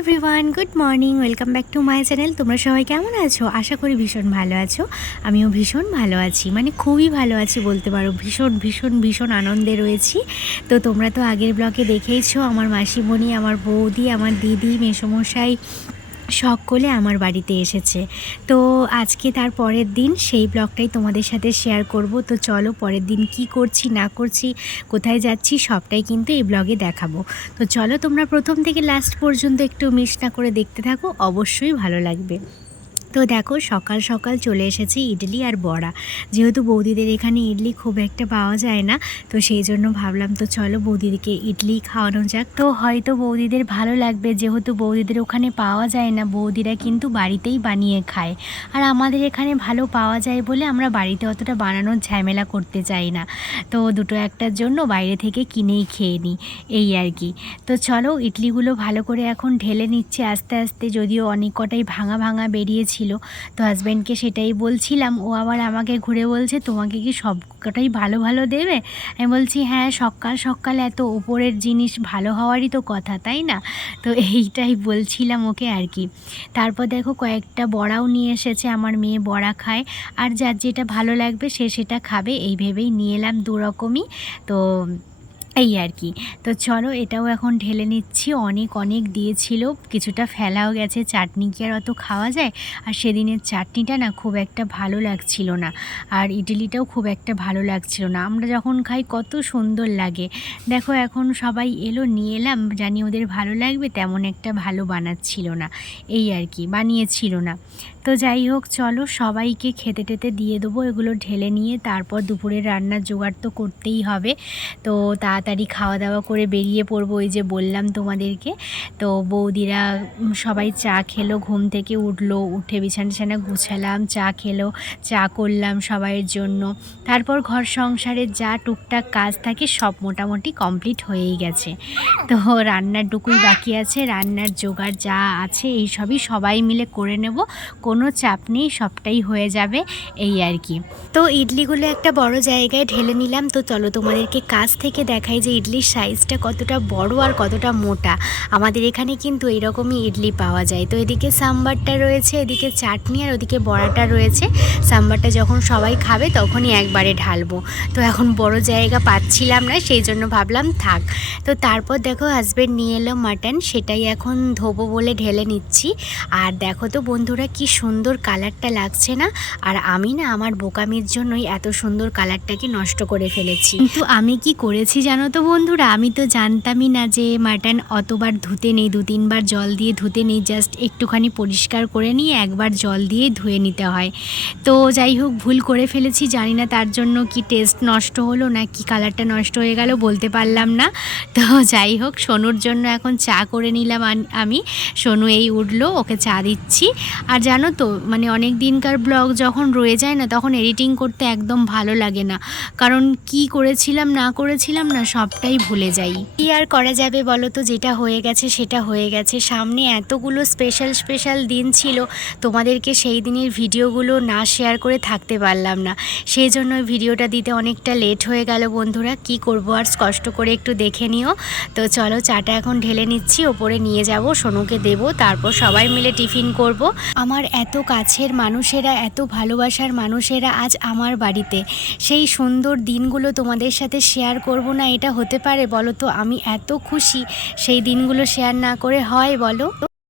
Everyone, good morning, welcome back to my channel. তোমরা সবাই কেমন আছো? আশা করি ভীষণ ভালো আছো। আমিও ভীষণ ভালো আছি, মানে খুবই ভালো আছি বলতে পারো। ভীষণ ভীষণ ভীষণ আনন্দে রয়েছি। তো তোমরা তো আগের ব্লগে দেখেইছো আমার মাসিমণি, আমার বৌদি, আমার দিদি, মেসোমশাই সকলে আমার বাড়িতে এসেছে। তো আজকে তার পরের দিন, সেই ব্লগটাই তোমাদের সাথে শেয়ার করব। তো চলো পরের দিন কি করছি না করছি, কোথায় যাচ্ছি, সবটাই কিন্তু এই ব্লগে দেখাবো। তো চলো তোমরা প্রথম থেকে লাস্ট পর্যন্ত একটু মিস না করে দেখতে থাকো, অবশ্যই ভালো লাগবে। তো দেখো সকাল সকাল চলে এসেছি ইডলি আর বড়া। যেহেতু বৌদিদের এখানে ইডলি খুব একটা পাওয়া যায় না, তো সেই জন্য ভাবলাম তো চলো বৌদিদেরকে ইডলি খাওয়ানো যাক। তো হয়তো বৌদিদের ভালো লাগবে, যেহেতু বৌদিদের ওখানে পাওয়া যায় না, বৌদিরা কিন্তু বাড়িতেই বানিয়ে খায়। আর আমাদের এখানে ভালো পাওয়া যায় বলে আমরা বাড়িতে অতটা বানানোর ঝামেলা করতে চাই না। তো দুটো একটার জন্য বাইরে থেকে কিনেই খেয়ে নিই, এই আর কি। তো চলো ইডলিগুলো ভালো করে এখন ঢেলে নিচ্ছে আস্তে আস্তে, যদিও অনেক কটাই ভাঙা ভাঙা বেরিয়েছিল। তো হাজব্যান্ডকে সেটাই বলছিলাম, ও আবার আমাকে ঘুরে বলছে তোমাকে কি সব কটাই ভালো ভালো দেবে? আমি বলছি হ্যাঁ, সকাল সকাল এত ওপরের জিনিস ভালো হওয়ারই তো কথা, তাই না? তো এইটাই বলছিলাম ওকে আর কি। তারপর দেখো কয়েকটা বড়াও নিয়ে এসেছে, আমার মেয়ে বড়া খায়, আর যার যেটা ভালো লাগবে সে সেটা খাবে, এই ভেবেই নিয়ে এলাম দু রকমই। তো এই আর কি। তো চলো এটাও এখন ঢেলে নিচ্ছি। অনেক অনেক দিয়েছিল, কিছুটা ফেলাও গেছে, চাটনি কি আর অত খাওয়া যায়? আর সেদিনের চাটনিটা না খুব একটা ভালো লাগছিল না, আর ইডলিটাও খুব একটা ভালো লাগছিল না। আমরা যখন খাই কত সুন্দর লাগে। দেখো এখন সবাই এলো, নিয়ে এলাম, জানি ওদের ভালো লাগবে, তেমন একটা ভালো বানাচ্ছিল না, এই আর কি, বানিয়েছিল না। তো যাই হোক চলো সবাইকে খেতে টেতে দিয়ে দেবো এগুলো ঢেলে নিয়ে। তারপর দুপুরের রান্নার জোগাড় তো করতেই হবে। তো তাড়াতাড়ি খাওয়া দাওয়া করে বেরিয়ে পড়বো, ওই যে বললাম তোমাদেরকে। তো বৌদিরা সবাই চা খেলো, ঘুম থেকে উঠলো, উঠে বিছানা টিছানা গুছালাম, চা খেলো, চা করলাম সবাইয়ের জন্য। তারপর ঘর সংসারের যা টুকটাক কাজ থাকে সব মোটামুটি কমপ্লিট হয়েই গেছে। তো রান্নারটুকুই বাকি আছে, রান্নার জোগাড় যা আছে এই সবই সবাই মিলে করে নেব, কোনো চাপ নেই, সবটাই হয়ে যাবে, এই আর কি। তো ইডলিগুলো একটা বড় জায়গায় ঢেলে নিলাম। তো চলো তোমাদেরকে কাছ থেকে দেখাই যে ইডলির সাইজটা কতটা বড় আর কতটা মোটা। আমাদের এখানে কিন্তু এইরকমই ইডলি পাওয়া যায়। তো এদিকে সাম্বারটা রয়েছে, এদিকে চাটনি, আর ওদিকে বড়াটা রয়েছে। সাম্বারটা যখন সবাই খাবে তখনই একবারে ঢালবো। তো এখন বড় জায়গা পাচ্ছিলাম না, সেই জন্য ভাবলাম থাক। তো তারপর দেখো হাজব্যান্ড নিয়ে এলো মাটন, সেটাই এখন ধোবো বলে ঢেলে নিচ্ছি। আর দেখো তো বন্ধুরা কি সুন্দর কালারটা লাগছে না? আর আমি না আমার বোকামির জন্যই এত সুন্দর কালারটাকে নষ্ট করে ফেলেছি। কিন্তু আমি কি করেছি জানো তো বন্ধুরা, আমি তো জানতামই না যে মাটন অতবার ধুতে নেই, 2-3 বার জল দিয়ে ধুতে নেই, জাস্ট একটুখানি পরিষ্কার করে নিয়ে একবার জল দিয়ে ধুয়ে নিতে হয়। তো যাই হোক ভুল করে ফেলেছি, জানি না তার জন্য কি টেস্ট নষ্ট হলো না কি কালারটা নষ্ট হয়ে গেল, বলতে পারলাম না। তো যাই হোক সোনুর জন্য এখন চা করে নিলাম আমি। সোনু এই উঠলো, ওকে চা দিচ্ছি। আর জানো তো মানে অনেক দিনকার ব্লগ যখন রয়ে যায় না, তখন এডিটিং করতে একদম ভালো লাগে না, কারণ কি করেছিলাম না করেছিলাম না সবটাই ভুলে যাই। কি আর করা যাবে বলো তো, যেটা হয়ে গেছে সেটা হয়ে গেছে। সামনে এতগুলো স্পেশাল স্পেশাল দিন ছিল, তোমাদেরকে সেই দিনের ভিডিওগুলো না শেয়ার করে থাকতে পারলাম না, সেই জন্য ভিডিওটা দিতে অনেকটা লেট হয়ে গেল বন্ধুরা। কি করব আর, কষ্ট করে একটু দেখে নিও। তো চলো চাটা এখন ঢেলে নিচ্ছি, ওপরে নিয়ে যাব, সোনুকে দেবো, তারপর সবাই মিলে টিফিন করব। আমার এত কাছের মানুষেরা, এত ভালোবাসার মানুষেরা আজ আমার বাড়িতে, সেই সুন্দর দিনগুলো তোমাদের সাথে শেয়ার করব না, এটা হতে পারে বলো তো? আমি এত খুশি, সেই দিনগুলো শেয়ার না করে হয় বলো?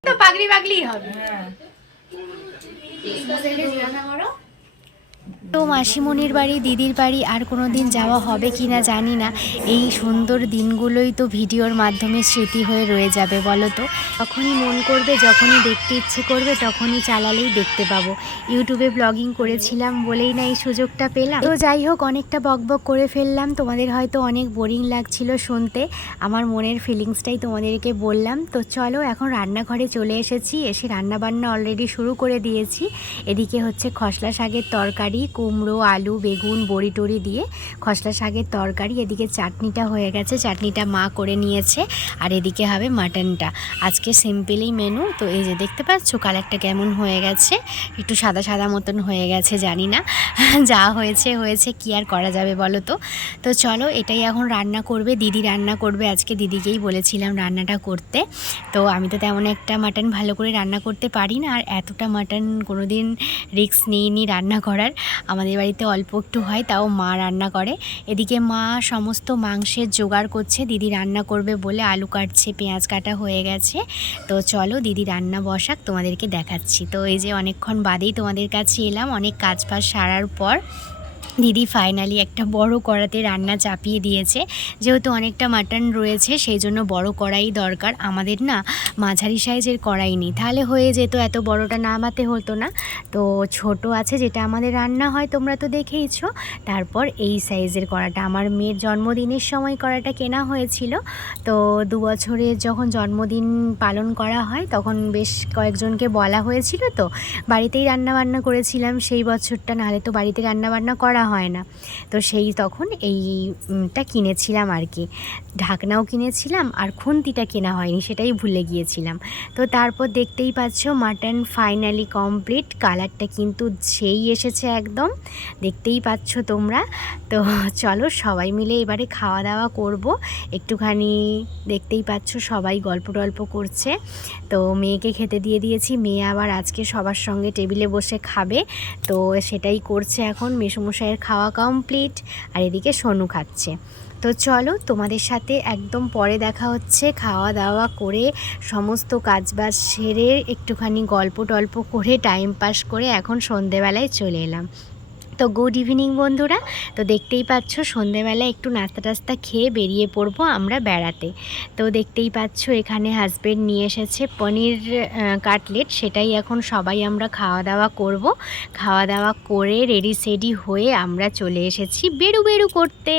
তো পাগলি পাগলি হবে। তো মাসিমণির বাড়ি, দিদির বাড়ি আর কোনো দিন যাওয়া হবে কি না জানি না। এই সুন্দর দিনগুলোই তো ভিডিওর মাধ্যমে স্মৃতি হয়ে রয়ে যাবে বলো তো। যখনই মন করবে, যখনই দেখতে ইচ্ছে করবে, তখনই চালালেই দেখতে পাবো। ইউটিউবে ব্লগিং করেছিলাম বলেই না এই সুযোগটা পেলাম। তো যাই হোক অনেকটা বকবক করে ফেললাম, তোমাদের হয়তো অনেক বোরিং লাগছিল শুনতে, আমার মনের ফিলিংসটাই তোমাদেরকে বললাম। তো চলো এখন রান্নাঘরে চলে এসেছি, এসে রান্নাবান্না অলরেডি শুরু করে দিয়েছি। এদিকে হচ্ছে খসলা শাকের তরকারি, কুমড়ো, আলু, বেগুন, বড়ি টড়ি দিয়ে খসলা শাকের তরকারি। এদিকে চাটনিটা হয়ে গেছে, চাটনিটা মা করে নিয়েছে। আর এদিকে হবে মাটনটা। আজকে সিম্পলই মেনু। তো এই যে দেখতে পাচ্ছ কালারটা কেমন হয়ে গেছে, একটু সাদা সাদা মতন হয়ে গেছে, জানি না যা হয়েছে হয়েছে, কি আর করা যাবে বলো তো। তো চলো এটাই এখন রান্না করবে, দিদি রান্না করবে আজকে। দিদিকেই বলেছিলাম রান্নাটা করতে। তো আমি তো তেমন একটা মাটন ভালো করে রান্না করতে পারি না, আর এতটা মাটন কোনো দিন রিস্ক নিইনি রান্না করার। আমাদের বাড়িতে অল্প একটু হয়, তাও মা রান্না করে। এদিকে মা সমস্ত মাংসের জোগাড় করছে, দিদি রান্না করবে বলে আলু কাটছে, পেঁয়াজ কাটা হয়ে গেছে। তো চলো দিদি রান্না বসাক, তোমাদেরকে দেখাচ্ছি। তো এই যে অনেকক্ষণ বাদেই তোমাদের কাছে এলাম, অনেক কাজ বাজ সারার পর দিদি ফাইনালি একটা বড় কড়াতে রান্না চাপিয়ে দিয়েছে। যেহেতু অনেকটা মাটন রয়েছে সেই জন্য বড় কড়াই দরকার। আমাদের না মাঝারি সাইজের কড়াই নেই, তাহলে হয়ে যেত, এত বড়টা নামাতে হতো না। তো ছোট আছে যেটা আমাদের রান্না হয়, তোমরা তো দেখেইছো। তারপর এই সাইজের কড়াটা আমার মেয়ের জন্মদিনের সময় কড়াটা কেনা হয়েছিল। তো 2 বছরের যখন জন্মদিন পালন করা হয় তখন বেশ কয়েকজনকে বলা হয়েছিল, তো বাড়িতেই রান্নাবান্না করেছিলাম সেই বছরটা, নাহলে তো বাড়িতে রান্নাবান্না করা হয় না। তো সেই তখন এইটা কিনেছিলাম আর কি, ঢাকনাও কিনেছিলাম, আর খুন্তিটা কেনা হয়নি, সেটাই ভুলে গিয়েছিলাম। তো তারপর দেখতেই পাচ্ছ মাটন ফাইনালি কমপ্লিট। কালারটা কিন্তু সেই এসেছে একদম, দেখতেই পাচ্ছ তোমরা। তো চলো সবাই মিলে এবারে খাওয়া দাওয়া করব একটুখানি। দেখতেই পাচ্ছ সবাই গল্প টল্প করছে। তো মেয়েকে খেতে দিয়ে দিয়েছি, মেয়ে আবার আজকে সবার সঙ্গে টেবিলে বসে খাবে, তো সেটাই করছে এখন। মেসোমশাইয়ের খাওয়া কমপ্লিট, আর এদিকে সোনু খাচ্ছে। তো চলো তোমাদের সাথে একদম পরে দেখা হচ্ছে। খাওয়া দাওয়া করে সমস্ত কাজবাজ সেরে একটুখানি গল্প টল্প করে টাইম পাস করে এখন সন্ধেবেলায় চলে এলাম। তো গুড ইভিনিং বন্ধুরা। তো দেখতেই পাচ্ছ সন্ধেবেলায় একটু নাস্তা টাস্তা খেয়ে বেরিয়ে পড়বো আমরা বেড়াতে। তো দেখতেই পাচ্ছ এখানে হাজব্যান্ড নিয়ে এসেছে পনির কাটলেট, সেটাই এখন সবাই আমরা খাওয়া দাওয়া করব। খাওয়া দাওয়া করে রেডি সেডি হয়ে আমরা চলে এসেছি বেরু বেরু করতে।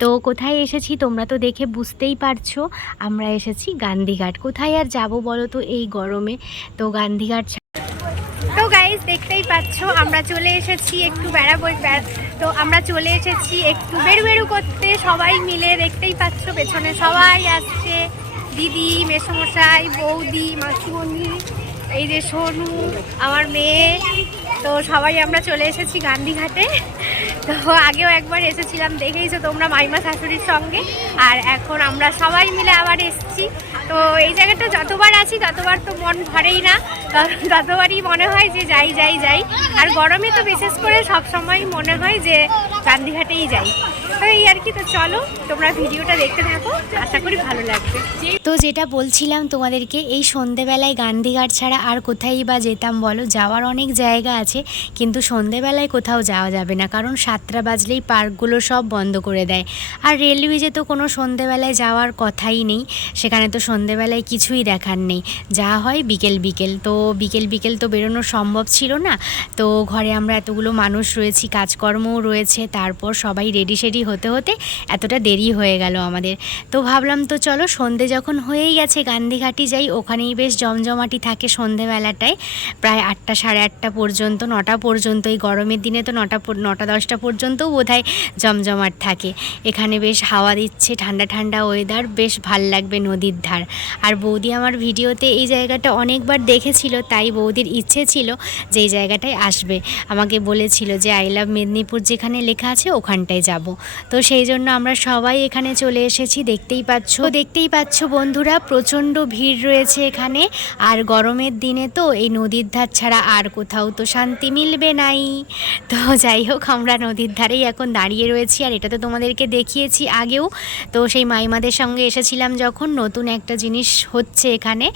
তো কোথায় এসেছি তোমরা তো দেখে বুঝতেই পারছো, আমরা এসেছি গান্ধীঘাট। কোথায় আর যাব বলো তো এই গরমে। তো গান্ধীঘাট। তো গাইস দেখতেই পাচ্ছ আমরা চলে এসেছি একটু বেড়াবো, তো আমরা চলে এসেছি একটু বেরু বেরু করতে সবাই মিলে। দেখতেই পাচ্ছ পেছনে সবাই আসছে, দিদি, মেসোমশাই, বৌদি, মাসিমণি, এই যে সোনু আমার মেয়ে। তো সবাই আমরা চলে এসেছি গান্ধীঘাটে। তো আগেও একবার এসেছিলাম, দেখেইছো তোমরা মাইমা শাশুড়ির সঙ্গে, আর এখন আমরা সবাই মিলে আবার এসেছি। তো এই জায়গাটা যতবার আছি ততবার তো মন ভরেই না, ততবারই মনে হয় যে যাই যাই যাই। আর গরমে তো বিশেষ করে সব সময় মনে হয় যে গান্ধীঘাটেই যাই। তো এই আর কি। তো চলো তোমরা ভিডিওটা দেখতে থাকো, আশা করি ভালো লাগবে। তো যেটা বলছিলাম তোমাদেরকে, এই সন্ধেবেলায় গান্ধীঘাট ছাড়া আর কোথায় বা যেতাম বলো। যাওয়ার অনেক জায়গা আছে, কিন্তু সন্ধেবেলায় কোথাও যাওয়া যাবে না, কারণ 7টা বাজলেই পার্কগুলো সব বন্ধ করে দেয়। আর রেলওয়েজে তো কোনো সন্ধেবেলায় যাওয়ার কথাই নেই, সেখানে তো সন্ধেবেলায় কিছুই দেখার নেই, যা হয় বিকেল বিকেল। তো বিকেল বিকেল তো বেরোনো সম্ভব ছিল না। তো ঘরে আমরা এতগুলো মানুষ রয়েছি, কাজকর্মও রয়েছে, তারপর সবাই রেডি সেডি হতে হতে এতটা দেরি হয়ে গেল আমাদের। তো ভাবলাম তো চলো সন্ধে যখন হয়েই গেছে গান্ধীঘাটই যাই, ওখানেই বেশ জমজমাটি থাকে সন্ধেবেলাটায়, প্রায় 8টা সাড়ে 8টা পর্যন্ত, 9টা পর্যন্ত। এই গরমের দিনে তো 9টা 10টা পর্যন্তও বোধহয় জমজমাট থাকে। এখানে বেশ হাওয়া দিচ্ছে, ঠান্ডা ঠান্ডা ওয়েদার, বেশ ভাল লাগবে নদীর ধার। আর বৌদি আমার ভিডিওতে এই জায়গাটা অনেকবার দেখেছিল, তাই বৌদির ইচ্ছে ছিল যে এই জায়গাটায় আসবে। আমাকে বলেছিল যে আই লাভ মেদিনীপুর যেখানে লেখা আছে ওখানটায় যাব। তো সেই জন্য আমরা সবাই এখানে চলে এসেছি। দেখতেই পাচ্ছ বন্ধুরা, প্রচণ্ড ভিড় রয়েছে এখানে। আর গরমের দিনে তো এই নদীর ধার ছাড়া আর কোথাও তো শান্তি মিলবে নাই। তো যাই হোক, আমরা নদীর ধারেই এখন দাঁড়িয়ে রয়েছি। আর এটা তো তোমাদেরকে দেখিয়েছি আগেও। তো সেই মাইমাদের সঙ্গে এসেছিলাম যখন, নতুন একটা জিনিস হচ্ছে এখানে,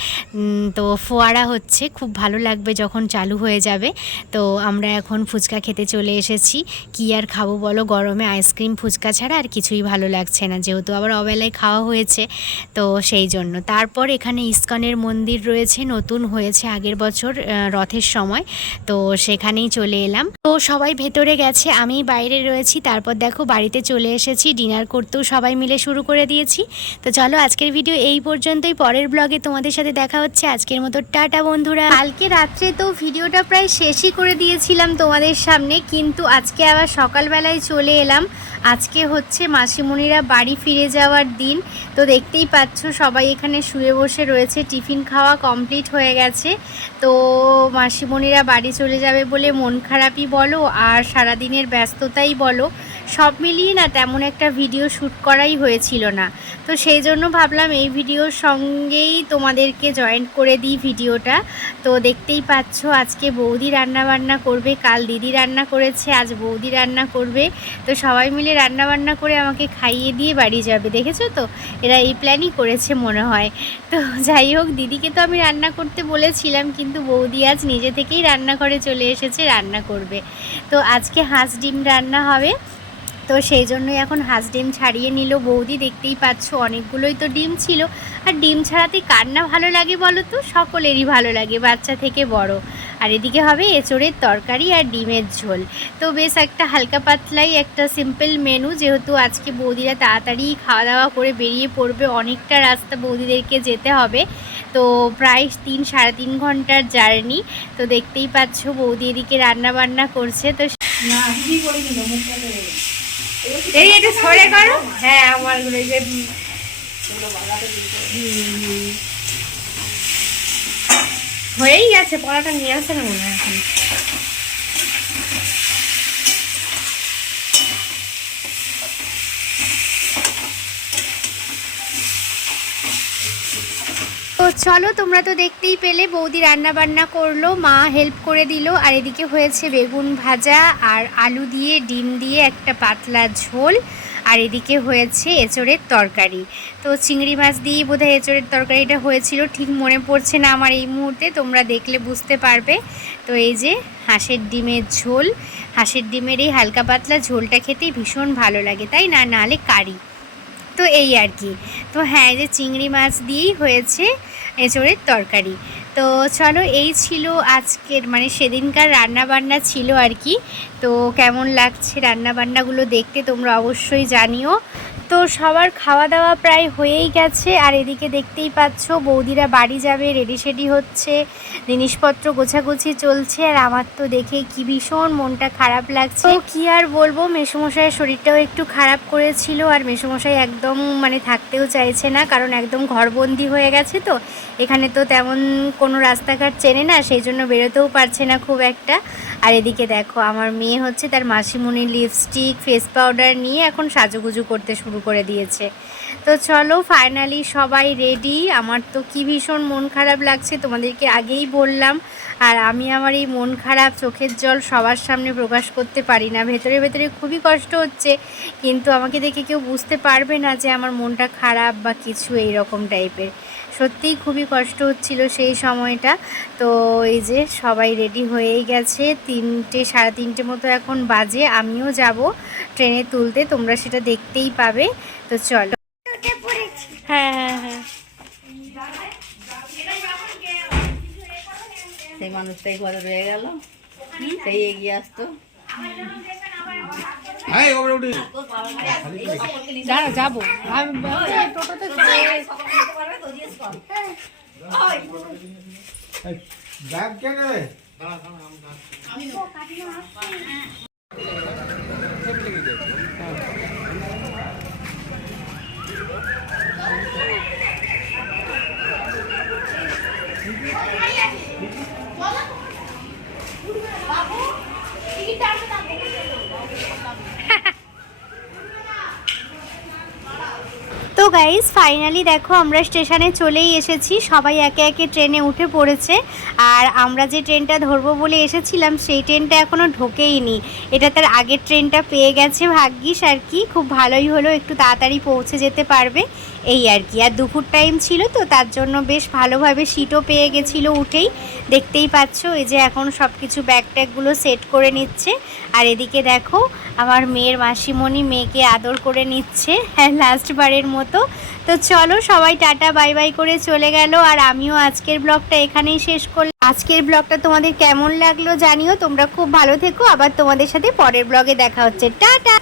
তো ফোয়ারা হচ্ছে, খুব ভালো লাগবে যখন চালু হয়ে যাবে। তো আমরা এখন ফুচকা খেতে চলে এসেছি। কি আর খাবো বলো গরমে, আইসক্রিম ফুচকা ছাড়া আর কিছুই ভালো লাগছে না, যেহেতু আবার অবেলায় খাওয়া হয়েছে, তো সেই জন্য। তারপর এখানে ইস্কনের মন্দির রয়েছে, নতুন হয়েছে আগের বছর রথের সময়, তো সেখানেই চলে এলাম। তো সবাই ভেতরে গেছে, আমি বাইরে রয়েছি। তারপর দেখো বাড়িতে চলে এসেছি, ডিনার করতেও সবাই মিলে শুরু করে দিয়েছি। তো চলো আজকের ভিডিও এই পর্যন্তই, পরের ব্লগে তোমাদের সাথে দেখা হচ্ছে। আজকের মতো টাটা বন্ধুরা। কালকে রাত্রে তো ভিডিওটা প্রায় শেষই করে দিয়েছিলাম তোমাদের সামনে, কিন্তু আজকে আবার সকালবেলায় চলে এলাম। আজকে হচ্ছে মাসিমণিরা বাড়ি ফিরে যাওয়ার দিন, তো দেখতেই পাচ্ছ সবাই এখানে শুয়ে বসে রয়েছে, টিফিন খাওয়া কমপ্লিট হয়ে গেছে। তো মাসিমণিরা বাড়ি চলে যাবে বলে মন খারাপই বলো আর সারাদিনের ব্যস্ততাই বলো, সব মিলিয়ে না তেমন একটা ভিডিও শ্যুট করাই হয়েছিল না। তো সেই জন্য ভাবলাম এই ভিডিওর সঙ্গেই তোমাদেরকে জয়েন্ট করে দিই ভিডিওটা। তো দেখতেই পাচ্ছ আজকে বৌদি রান্নাবান্না করবে, কাল দিদি রান্না করেছে, আজ বৌদি রান্না করবে। তো সবাই মিলে রান্নাবান্না করে আমাকে খাইয়ে দিয়ে বাড়ি যাবে, দেখেছো তো এরা এই প্ল্যানই করেছে মনে হয়। তো যাই হোক, দিদিকে তো আমি রান্না করতে বলেছিলাম, কিন্তু বৌদি আজ নিজে থেকেই রান্নাঘরে চলে এসেছে, রান্না করবে। তো আজকে হাঁস ডিম রান্না হবে, তো সেই জন্যই এখন হাঁস ডিম ছাড়িয়ে নিল বৌদি। দেখতেই পাচ্ছ অনেকগুলোই তো ডিম ছিল, আর ডিম ছাড়াতে কার না ভালো লাগে বলো তো, সকলেরই ভালো লাগে, বাচ্চা থেকে বড়। আর এদিকে হবে এঁচোড়ের তরকারি আর ডিমের ঝোল। তো বেশ একটা হালকা পাতলাই একটা সিম্পল মেনু, যেহেতু আজকে বৌদিরা তাড়াতাড়ি খাওয়া দাওয়া করে বেরিয়ে পড়বে, অনেকটা রাস্তা বৌদিদেরকে যেতে হবে, তো প্রায় 3-3.5 ঘন্টার জার্নি। তো দেখতেই পাচ্ছ বৌদি এদিকে রান্না বান্না করছে। তো এই একটু সরে করো, হ্যাঁ আমার হয়েই গেছে, পড়াটা নিয়ে আসে না মনে হয় এখন। তো চলো, তোমরা তো দেখতেই পেলে বৌদি রান্না বান্না করলো, মা হেল্প করে দিল, আর এদিকে হয়েছে বেগুন ভাজা আর আলু দিয়ে ডিম দিয়ে একটা পাতলা ঝোল, আর এদিকে হয়েছে এঁচোড়ের তরকারি। তো চিংড়ি মাছ দিয়েই বোধহয় এঁচোড়ের তরকারিটা হয়েছিল, ঠিক মনে পড়ছে না আমার এই মুহূর্তে, তোমরা দেখলে বুঝতে পারবে। তো এই যে হাঁসের ডিমের ঝোল, হাঁসের ডিমের এই হালকা পাতলা ঝোলটা খেতে ভীষণ ভালো লাগে, তাই না, নাহলে কারি। তো এই আর কি। তো হ্যাঁ, এই যে চিংড়ি মাছ দিয়েই হয়েছে এঁচোড়ের তরকারি। তো চলো, এই ছিল আজকের মানে সেদিনকার রান্নাবান্না ছিল আর কি। তো কেমন লাগছে রান্নাবান্নাগুলো দেখতে তোমরা অবশ্যই জানিও। তো সবার খাওয়া দাওয়া প্রায় হয়েই গেছে, আর এদিকে দেখতেই পাচ্ছ বৌদিরা বাড়ি যাবে, রেডি সেডি হচ্ছে, জিনিসপত্র গোছাগুছি চলছে, আর আমার তো দেখে কি ভীষণ মনটা খারাপ লাগছে। তো কি আর বলবো, মেসোমশাইয়ের শরীরটাও একটু খারাপ করেছিল, আর মেসোমশাই একদম মানে থাকতেও চাইছে না, কারণ একদম ঘরবন্দি হয়ে গেছে। তো এখানে তো তেমন কোনো রাস্তাঘাট চেনে না, সেই জন্য বেরোতেও পারছে না খুব একটা। আর এদিকে দেখো আমার মেয়ে হচ্ছে তার মাসিমণির লিপস্টিক ফেস পাউডার নিয়ে এখন সাজুগুজু করতে শুরু করে দিয়েছে। তো চলো ফাইনালি সবাই রেডি। আমার তো কি ভীষণ মন খারাপ লাগছে, তোমাদেরকে আগেই বললাম। আর আমি আমার এই মন খারাপ চোখের জল সবার সামনে প্রকাশ করতে পারি না, ভেতরে ভেতরে খুবই কষ্ট হচ্ছে, কিন্তু আমাকে দেখে কেউ বুঝতে পারবে না যে আমার মনটা খারাপ বা কিছু এই রকম টাইপের। সত্যিই খুবই কষ্ট হচ্ছিল সেই সময়টা। তো এই যে সবাই রেডি হয়েই গেছে, 3-3:30 মতো এখন বাজে, আমিও যাব ট্রেনে তুলতে, তোমরা সেটা দেখতেই পাবে। তো চলো। হ্যাঁ হ্যাঁ হ্যাঁ, সেই মানুষটাই ঘরে রয়ে গেল, সেই এগিয়ে আসতো। দাঁড়া যাবো টোটোতে। তো গাইস ফাইনালি দেখো আমরা স্টেশনে চলেই এসেছি, সবাই একে একে ট্রেনে উঠে পড়েছে। আর আমরা যে ট্রেনটা ধরবো বলে এসেছিলাম সেই ট্রেনটা এখনও ঢোকেইনি, এটা তার আগের ট্রেনটা পেয়ে গেছে ভাগ্যিস আর কি, খুব ভালোই হলো, একটু তাড়াতাড়ি পৌঁছে যেতে পারবে এই আর কি। আর দুপুর টাইম ছিল তো তার জন্য বেশ ভালোভাবে সিটও পেয়ে গেছিলো উঠেই, দেখতেই পাচ্ছ। এই যে এখন সব কিছু ব্যাগ ট্যাগগুলো সেট করে নিচ্ছে। আর এদিকে দেখো আমার মেয়ের মাসিমণি মেয়েকে আদর করে নিচ্ছে লাস্ট বারের মতো। তো চলো সবাই টাটা বাই বাই করে চলে গেল, আর আমিও আজকের ব্লগটা এখানেই শেষ করলাম। আজকের ব্লগটা তোমাদের কেমন লাগলো জানিও, তোমরা খুব ভালো থেকো, আবার তোমাদের সাথে পরের ব্লগে দেখা হচ্ছে। টাটা।